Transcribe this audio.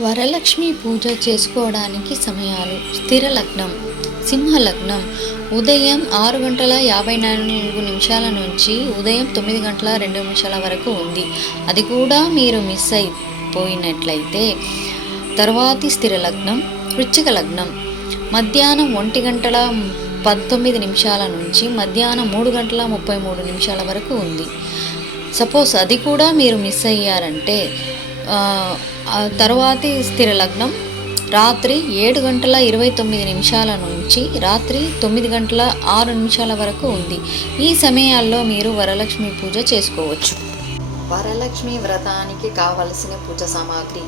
వరలక్ష్మి పూజ చేసుకోవడానికి సమయాలు. స్థిర లగ్నం. సింహ లగ్నం. ఉదయం ఆరు గంటల యాభై నాలుగు నిమిషాల నుంచి ఉదయం తొమ్మిది గంటల రెండు నిమిషాల వరకు ఉంది. అది కూడా మీరు మిస్ అయిపోయినట్లయితే తర్వాతి స్థిర లగ్నం వృచ్చిక లగ్నం. మధ్యాహ్నం ఒంటి గంటల పంతొమ్మిది నిమిషాల నుంచి మధ్యాహ్నం మూడు గంటల ముప్పై మూడు నిమిషాల వరకు ఉంది. సపోజ్ అది కూడా మీరు మిస్ అయ్యారంటే తర్వాతి స్థిర లగ్నం రాత్రి ఏడు గంటల ఇరవై తొమ్మిది నిమిషాల నుంచి రాత్రి తొమ్మిది గంటల ఆరు నిమిషాల వరకు ఉంది. ఈ సమయాల్లో మీరు వరలక్ష్మి పూజ చేసుకోవచ్చు. వరలక్ష్మి వ్రతానికి కావలసిన పూజ సామాగ్రి